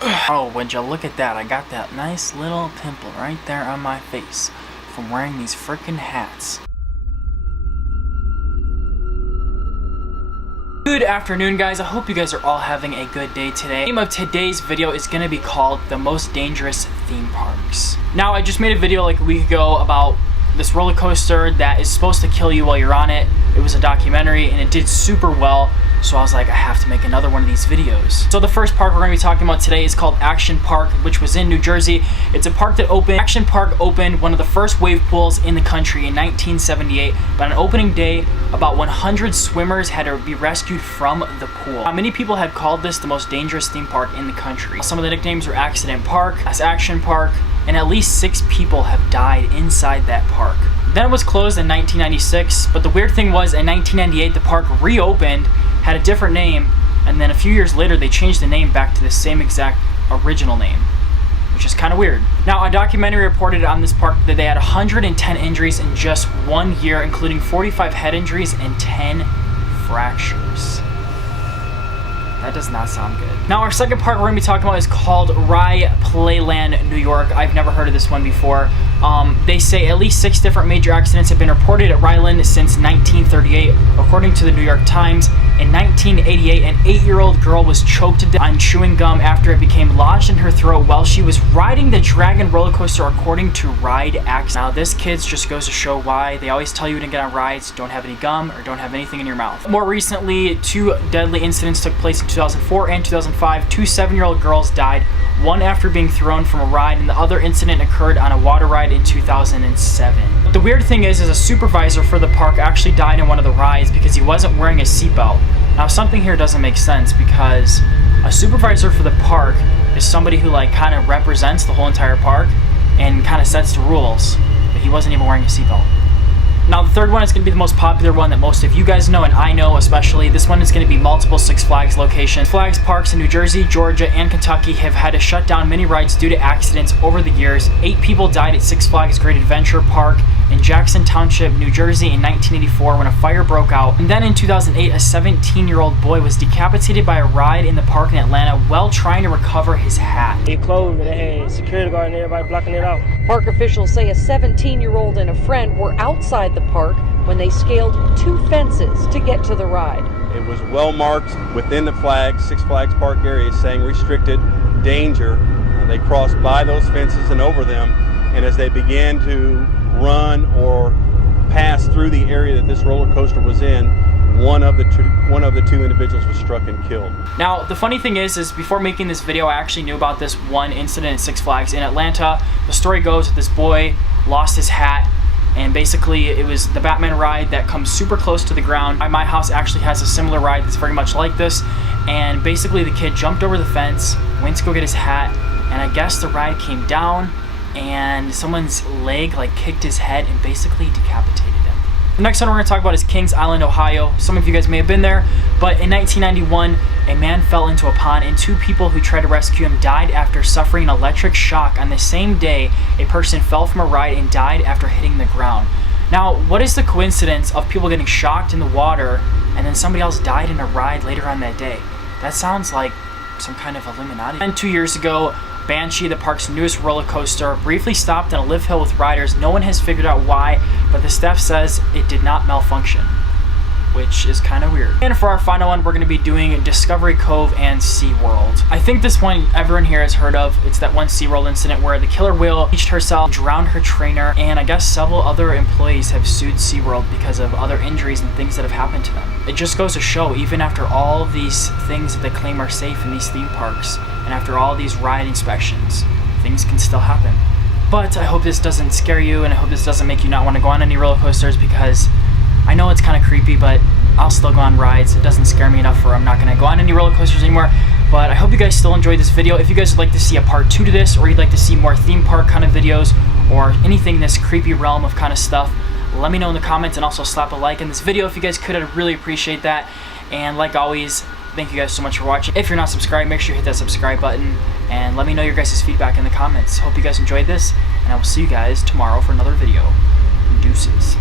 Oh, would you look at that? I got that nice little pimple right there on my face from wearing these frickin' hats. Good afternoon, guys. I hope you guys are all having a good day today. The name of today's video is going to be called The Most Dangerous Theme Parks. Now, I just made a video like a week ago about this roller coaster that is supposed to kill you while you're on it. It was a documentary and it did super well, so I was like, I have to make another one of these videos. So the first park we're going to be talking about today is called Action Park, which was in New Jersey. It's a park that opened. Action Park opened one of the first wave pools in the country in 1978, but on opening day, about 100 swimmers had to be rescued from the pool. Many people had called this the most dangerous theme park in the country. Some of the nicknames were Accident Park, Action Park, and at least 6 people have died inside that park. Then it was closed in 1996, but the weird thing was in 1998 the park reopened, had a different name, and then a few years later they changed the name back to the same exact original name, which is kind of weird. Now, a documentary reported on this park that they had 110 injuries in just 1 year, including 45 head injuries and 10 fractures. That does not sound good. Now, our second park we're going to be talking about is called Rye Playland New York. I've never heard of this one before. They say at least 6 different major accidents have been reported at Ryland since 1938. According to the New York Times, in 1988, an 8-year-old girl was choked to death on chewing gum after it became lodged in her throat while she was riding the Dragon roller coaster, according to Ride Accident. Now, this kids just goes to show why they always tell you to get on rides, don't have any gum or don't have anything in your mouth. More recently, 2 deadly incidents took place in 2004 and 2005. 2 7-year-old girls died, one after being thrown from a ride, and the other incident occurred on a water ride in 2007. But the weird thing is a supervisor for the park actually died in one of the rides because he wasn't wearing a seatbelt. Now, something here doesn't make sense because a supervisor for the park is somebody who kind of represents the whole entire park and kind of sets the rules, but he wasn't even wearing a seatbelt. Now, the third one is going to be the most popular one that most of you guys know, and I know especially. This one is going to be multiple Six Flags locations. Six Flags parks in New Jersey, Georgia, and Kentucky have had to shut down many rides due to accidents over the years. 8 people died at Six Flags Great Adventure Park in Jackson Township, New Jersey in 1984 when a fire broke out. And then in 2008, a 17-year-old boy was decapitated by a ride in the park in Atlanta while trying to recover his hat. They closed and they had security guard and everybody blocking it out. Park officials say a 17-year-old and a friend were outside the park when they scaled 2 fences to get to the ride. It was well marked within the flags, Six Flags Park area, saying restricted, danger. They crossed by those fences and over them, and as they began to run or pass through the area that this roller coaster was in, one of the two individuals was struck and killed. Now, the funny thing is before making this video, I actually knew about this one incident at Six Flags in Atlanta. The story goes that this boy lost his hat, and basically it was the Batman ride that comes super close to the ground. My house actually has a similar ride that's very much like this, and basically the kid jumped over the fence, went to go get his hat, and I guess the ride came down and someone's leg kicked his head and basically decapitated him. The next one we're going to talk about is Kings Island, Ohio. Some of you guys may have been there, but in 1991, a man fell into a pond and 2 people who tried to rescue him died after suffering an electric shock. On the same day, a person fell from a ride and died after hitting the ground. Now, what is the coincidence of people getting shocked in the water and then somebody else died in a ride later on that day? That sounds like some kind of Illuminati. And 2 years ago, Banshee, the park's newest roller coaster, briefly stopped on a lift hill with riders. No one has figured out why, but the staff says it did not malfunction, which is kind of weird. And for our final one, we're going to be doing Discovery Cove and Seaworld. I think this one everyone here has heard of. It's that one Seaworld incident where the killer whale beached herself, drowned her trainer, and I guess several other employees have sued Seaworld because of other injuries and things that have happened to them. It just goes to show, even after all of these things that they claim are safe in these theme parks, and after all these ride inspections, things can still happen. But I hope this doesn't scare you, and I hope this doesn't make you not want to go on any roller coasters, because I know it's kind of creepy, but I'll still go on rides. It doesn't scare me enough where I'm not going to go on any roller coasters anymore. But I hope you guys still enjoyed this video. If you guys would like to see a part 2 to this, or you'd like to see more theme park kind of videos, or anything in this creepy realm of kind of stuff, let me know in the comments, and also slap a like in this video if you guys could. I'd really appreciate that. And like always, thank you guys so much for watching. If you're not subscribed, make sure you hit that subscribe button, and let me know your guys' feedback in the comments. Hope you guys enjoyed this, and I will see you guys tomorrow for another video. Deuces.